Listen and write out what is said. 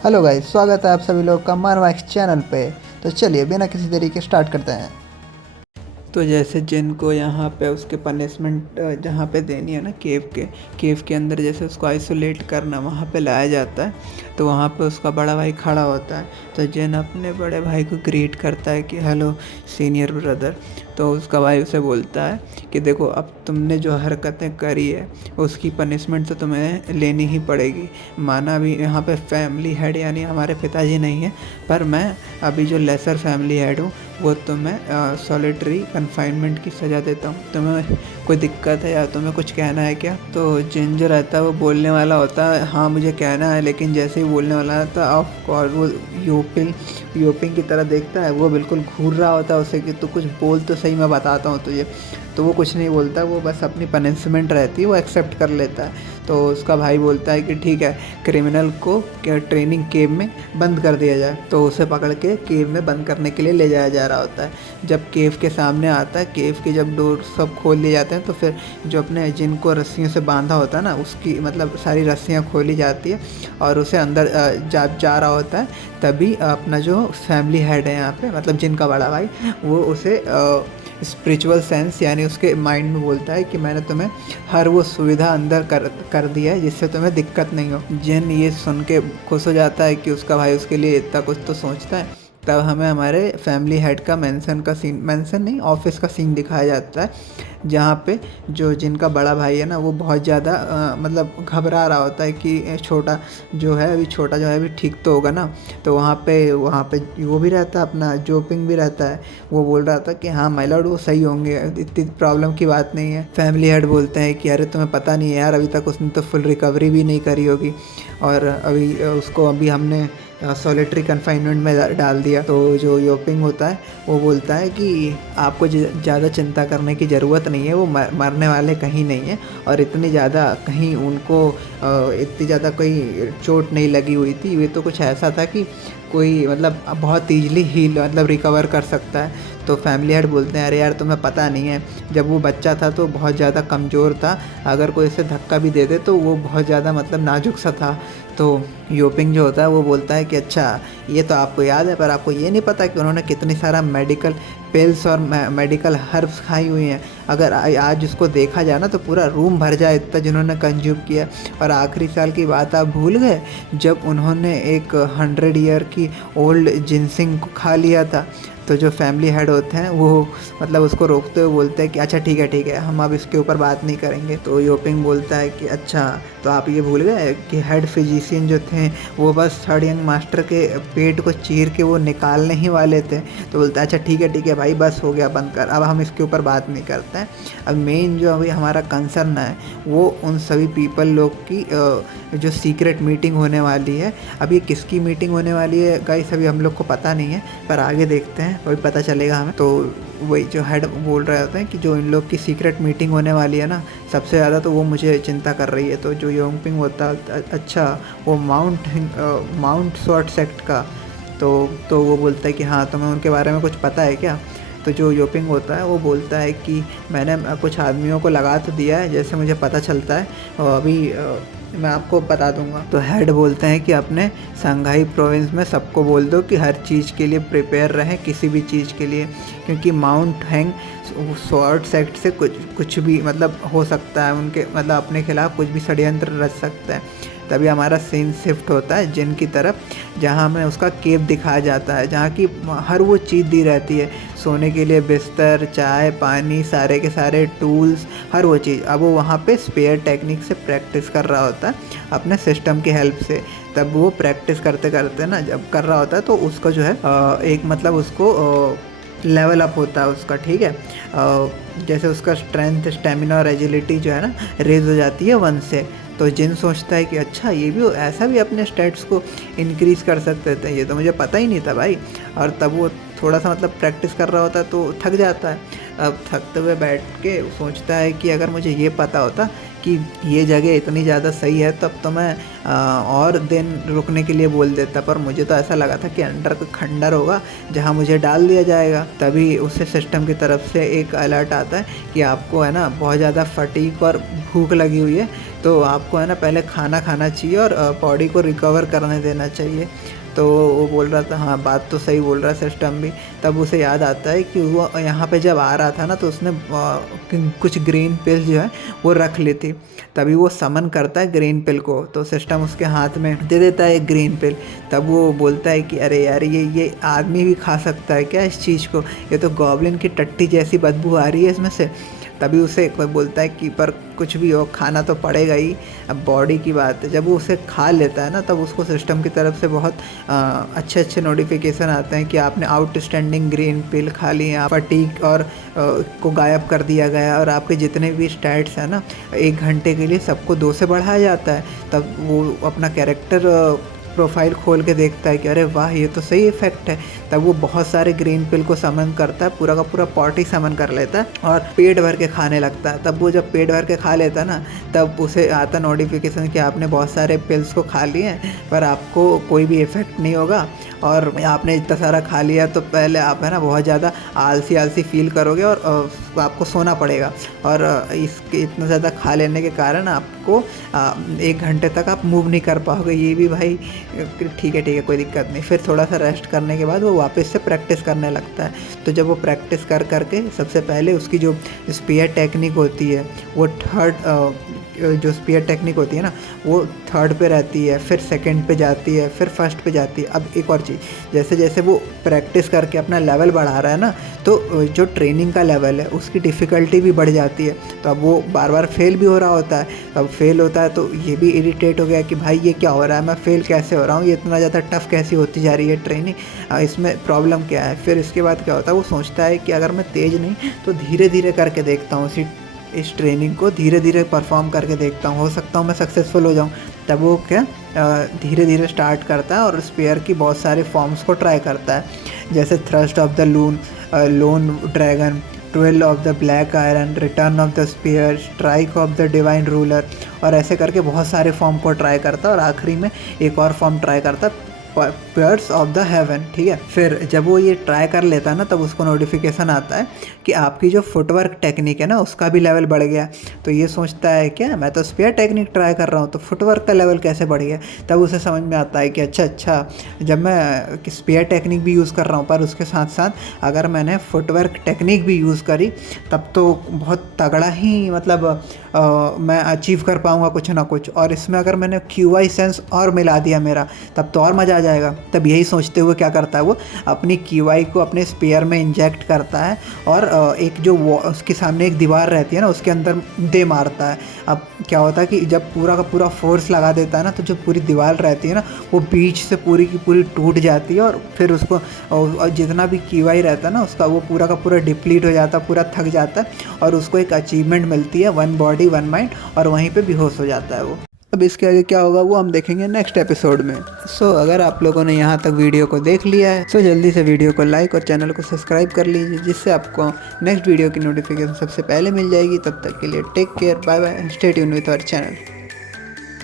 Hello guys, स्वागत है आप सभी लोग का मारवाक्स चैनल पे। तो चलिए बिना किसी देरी के स्टार्ट करते हैं। तो जैसे जिन को यहाँ पे उसके पनिशमेंट जहाँ पे देनी है ना, केव के अंदर जैसे उसको आइसोलेट करना वहाँ पे लाया जाता है। तो वहाँ पे उसका बड़ा भाई खड़ा होता है। तो जिन अपने बड़े भाई को ग्रीट करता है कि हेलो सीनियर ब्रदर। तो उसका भाई उसे बोलता है कि देखो, अब तुमने जो हरकतें करी है उसकी पनिशमेंट तो तुम्हें लेनी ही पड़ेगी। माना भी यहाँ पे फैमिली हेड यानी हमारे पिताजी नहीं है, पर मैं अभी जो लेसर फैमिली हेड हूँ वो तुम्हें सॉलिटरी कन्फाइनमेंट की सज़ा देता हूँ। तुम्हें कोई दिक्कत है या तुम्हें कुछ कहना है क्या? तो जिन जो रहता है वो बोलने वाला होता है हाँ मुझे कहना है, लेकिन जैसे ही बोलने वाला होता है ऑफ कोर्स वो यूपिंग की तरह देखता है। वो बिल्कुल घूर रहा होता है उसे कि तू कुछ बोल तो सही, मैं बताता हूँ तुझे। तो वो कुछ नहीं बोलता, वो बस अपनी पनिशमेंट रहती है वो एक्सेप्ट कर लेता है। तो उसका भाई बोलता है कि ठीक है, क्रिमिनल को क्या ट्रेनिंग केव में बंद कर दिया जाए। तो उसे पकड़ के केव में बंद करने के लिए ले जाया जा रहा होता है। जब केव के सामने आता है, केव के जब डोर सब खोल लिए जाते हैं, तो फिर जो अपने जिनको रस्सियों से बांधा होता है ना, उसकी मतलब सारी रस्सियाँ खोली जाती है और उसे अंदर जा रहा होता है। तभी अपना जो फैमिली हेड है यहाँ पे, मतलब जिनका बड़ा भाई, वो उसे स्पिरिचुअल सेंस यानी उसके माइंड में बोलता है कि मैंने तुम्हें हर वो सुविधा अंदर कर दिया है जिससे तुम्हें दिक्कत नहीं हो। जिन ये सुन के खुश हो जाता है कि उसका भाई उसके लिए इतना कुछ तो सोचता है। तब हमें हमारे फैमिली हेड का मेंशन नहीं, ऑफिस का सीन दिखाया जाता है, जहाँ पे जो जिनका बड़ा भाई है ना वो बहुत ज़्यादा मतलब घबरा रहा होता है कि छोटा जो है अभी ठीक तो होगा ना। तो वहाँ पे वो भी रहता है, अपना जोपिंग भी रहता है। वो बोल रहा था कि हाँ माय लॉर्ड वो सही होंगे, इतनी प्रॉब्लम की बात नहीं है। फैमिली हेड बोलते हैं कि अरे तुम्हें पता नहीं है यार, अभी तक उसने तो फुल रिकवरी भी नहीं करी होगी और अभी हमने सॉलिटरी कन्फाइनमेंट में डाल दिया। तो जो योपिंग होता है वो बोलता है कि आपको ज़्यादा चिंता करने की ज़रूरत नहीं है, वो मरने वाले कहीं नहीं है और इतनी ज़्यादा कहीं उनको इतनी ज़्यादा कोई चोट नहीं लगी हुई थी। ये तो कुछ ऐसा था कि कोई मतलब बहुत ईजली हील मतलब रिकवर कर सकता है। तो फैमिली हेड बोलते हैं अरे यार तुम्हें पता नहीं है, जब वो बच्चा था तो बहुत ज़्यादा कमज़ोर था, अगर कोई इसे धक्का भी दे दे तो वो बहुत ज़्यादा मतलब नाजुक सा था। तो योपिंग जो होता है वो बोलता है कि अच्छा ये तो आपको याद है, पर आपको ये नहीं पता कि उन्होंने कितनी सारा मेडिकल पिल्स और मेडिकल हर्ब्स खाई हुई हैं। अगर आज उसको देखा जाए ना तो पूरा रूम भर जाए इतना जिन्होंने कंज्यूम किया। और आखिरी साल की बात आप भूल गए जब उन्होंने एक 100 ईयर की ओल्ड जिनसिंग को खा लिया था। तो जो फैमिली हेड होते हैं वो मतलब उसको रोकते हुए बोलते हैं कि अच्छा ठीक है हम अब इसके ऊपर बात नहीं करेंगे। तो योपिंग बोलता है कि अच्छा तो आप ये भूल गए कि हेड फिजिशियन जो थे वो बस थर्ड यंग मास्टर के पेट को चीर के वो निकालने ही वाले थे। तो बोलता है अच्छा ठीक है भाई, बस हो गया, बंद कर, अब हम इसके ऊपर बात नहीं करते हैं। अब मेन जो अभी हमारा कंसर्न है वो उन सभी पीपल लोग की जो सीक्रेट मीटिंग होने वाली है। अब ये किसकी मीटिंग होने वाली है गाइस अभी हम लोग को पता नहीं है, पर आगे देखते हैं वही पता चलेगा हमें। तो वही जो हेड बोल रहे होते हैं कि जो इन लोग की सीक्रेट मीटिंग होने वाली है ना, सबसे ज़्यादा तो वो मुझे चिंता कर रही है। तो जो योंगपिंग होता है अच्छा वो माउंट स्वॉर्ड सेक्ट का, तो वो बोलता है कि हाँ तुम्हें उनके बारे में कुछ पता है क्या? तो जो योपिंग होता है वो बोलता है कि मैंने कुछ आदमियों को लगा तो दिया है जैसे मुझे पता चलता है, और अभी मैं आपको बता दूंगा। तो हेड बोलते हैं कि अपने संघाई प्रोविंस में सबको बोल दो कि हर चीज़ के लिए प्रिपेयर रहें, किसी भी चीज़ के लिए, क्योंकि माउंट हैंग स्वॉर्ड सेक्ट से कुछ भी मतलब हो सकता है, उनके मतलब अपने खिलाफ कुछ भी षड्यंत्र रच सकता है। तभी हमारा सीन शिफ्ट होता है जिन की तरफ, जहाँ हमें उसका केव दिखाया जाता है, जहाँ की हर वो चीज़ दी रहती है, सोने के लिए बिस्तर, चाय, पानी, सारे के सारे टूल्स, हर वो चीज़। अब वो वहाँ पे स्पेयर टेक्निक से प्रैक्टिस कर रहा होता है अपने सिस्टम की हेल्प से। तब वो प्रैक्टिस करते करते ना जब कर रहा होता है तो उसका जो है एक मतलब उसको लेवल अप होता है उसका, ठीक है। जैसे उसका स्ट्रेंथ, स्टेमिना और एजिलिटी जो है ना रेज हो जाती है 1 से। तो जिन सोचता है कि अच्छा ये भी ऐसा भी अपने स्टैट्स को इंक्रीज़ कर सकते थे, ये तो मुझे पता ही नहीं था भाई। और तब वो थोड़ा सा मतलब प्रैक्टिस कर रहा होता है तो थक जाता है। अब थकते हुए बैठ के सोचता है कि अगर मुझे ये पता होता कि ये जगह इतनी ज़्यादा सही है तब तो मैं और दिन रुकने के लिए बोल देता, पर मुझे तो ऐसा लगा था कि अंडर का खंडर होगा जहाँ मुझे डाल दिया जाएगा। तभी उससे सिस्टम की तरफ से एक अलर्ट आता है कि आपको है ना बहुत ज़्यादा फटीग और भूख लगी हुई है, तो आपको है ना पहले खाना खाना चाहिए और बॉडी को रिकवर करने देना चाहिए। तो वो बोल रहा था हाँ बात तो सही बोल रहा है सिस्टम भी। तब उसे याद आता है कि वो यहाँ पे जब आ रहा था ना तो उसने कुछ ग्रीन पिल जो है वो रख ली थी। तभी वो समन करता है ग्रीन पिल को, तो सिस्टम उसके हाथ में दे देता है एक ग्रीन पिल। तब वो बोलता है कि अरे यार ये आदमी भी खा सकता है क्या इस चीज़ को, ये तो गॉब्लिन की टट्टी जैसी बदबू आ रही है इसमें से। तभी उसे कोई बोलता है कि पर कुछ भी हो खाना तो पड़ेगा ही, अब बॉडी की बात है। जब वो उसे खा लेता है ना तब उसको सिस्टम की तरफ से बहुत अच्छे अच्छे नोटिफिकेशन आते हैं कि आपने आउटस्टैंडिंग ग्रीन पिल खा ली है, फटीग और को गायब कर दिया गया, और आपके जितने भी स्टैट्स हैं ना 1 घंटे के लिए सबको 2 से बढ़ाया जाता है। तब वो अपना कैरेक्टर प्रोफाइल खोल के देखता है कि अरे वाह ये तो सही इफेक्ट है। तब वो बहुत सारे ग्रीन पिल को समन करता है, पूरा का पूरा पॉटी समन कर लेता है और पेट भर के खाने लगता है। तब वो जब पेट भर के खा लेता है ना तब उसे आता नोटिफिकेशन कि आपने बहुत सारे पिल्स को खा लिए हैं पर आपको कोई भी इफ़ेक्ट नहीं होगा, और आपने इतना सारा खा लिया तो पहले आप है ना बहुत ज़्यादा आलसी आलसी फील करोगे और आपको सोना पड़ेगा, और इसके इतना ज़्यादा खा लेने के कारण आपको 1 घंटे तक आप मूव नहीं कर पाओगे। ये भी भाई ठीक है कोई दिक्कत नहीं। फिर थोड़ा सा रेस्ट करने के बाद वो वापस से प्रैक्टिस करने लगता है। तो जब वो प्रैक्टिस कर करके सबसे पहले उसकी जो स्पीयर टेक्निक होती है वो जो स्पीयर टेक्निक होती है ना वो 3rd पे रहती है, फिर 2nd पे जाती है, फिर 1st पे जाती है। अब एक और चीज़, जैसे जैसे वो प्रैक्टिस करके अपना लेवल बढ़ा रहा है ना तो जो ट्रेनिंग का लेवल है उसकी डिफ़िकल्टी भी बढ़ जाती है। तो अब वो बार बार फेल भी हो रहा होता है। अब फेल होता है तो ये भी इरिटेट हो गया कि भाई ये क्या हो रहा है, मैं फेल कैसे हो रहा हूँ, ये इतना ज़्यादा टफ कैसी होती जा रही है ट्रेनिंग, इसमें प्रॉब्लम क्या है। फिर इसके बाद क्या होता है, वो सोचता है कि अगर मैं तेज़ नहीं तो धीरे धीरे करके देखता हूँ इस ट्रेनिंग को, धीरे धीरे परफॉर्म करके देखता हूँ, हो सकता हूँ मैं सक्सेसफुल हो जाऊँ। तब वो क्या धीरे धीरे स्टार्ट करता है और स्पेयर की बहुत सारे फॉर्म्स को ट्राई करता है, जैसे thrust of the lone dragon, 12 of the black iron, return of the spare, strike of the divine ruler, और ऐसे करके बहुत सारे फॉर्म को ट्राई करता है और आखिरी में एक और फॉर्म ट्राई करता है, पेयर्स ऑफ द हेवन। ठीक है, फिर जब वो ये ट्राई कर लेता है ना तब उसको नोटिफिकेशन आता है कि आपकी जो फुटवर्क टेक्निक है ना उसका भी लेवल बढ़ गया। तो ये सोचता है क्या मैं तो स्पेयर टेक्निक ट्राई कर रहा हूँ तो फुटवर्क का लेवल कैसे बढ़ गया। तब उसे समझ में आता है कि अच्छा जब मैं स्पेयर टेक्निक भी यूज़ कर रहा हूँ पर उसके साथ साथ अगर मैंने फुटवर्क टेक्निक भी यूज़ करी तब तो बहुत तगड़ा ही मतलब मैं अचीव कर पाऊँगा कुछ ना कुछ, और इसमें अगर मैंने QI सेंस और मिला दिया मेरा तब तो और मज़ा आ जाएगा। तब यही सोचते हुए क्या करता है वो अपनी QI को अपने स्पेयर में इंजेक्ट करता है और एक जो उसके सामने एक दीवार रहती है ना उसके अंदर दे मारता है। अब क्या होता है कि जब पूरा का पूरा फोर्स लगा देता है ना तो जो पूरी दीवार रहती है ना वो बीच से पूरी की पूरी टूट जाती है, और फिर उसको जितना भी QI रहता है ना उसका वो पूरा का पूरा डिप्लीट हो जाता है, पूरा थक जाता है, और उसको एक अचीवमेंट मिलती है 1 बॉडी 1 माइंड, और वहीं पे बेहोश हो जाता है वो। अब इसके आगे क्या होगा वो हम देखेंगे नेक्स्ट एपिसोड में। सो अगर आप लोगों ने यहाँ तक वीडियो को देख लिया है तो जल्दी से वीडियो को लाइक और चैनल को सब्सक्राइब कर लीजिए, जिससे आपको नेक्स्ट वीडियो की नोटिफिकेशन सबसे पहले मिल जाएगी। तब तक के लिए take care, bye bye, stay tuned with our channel.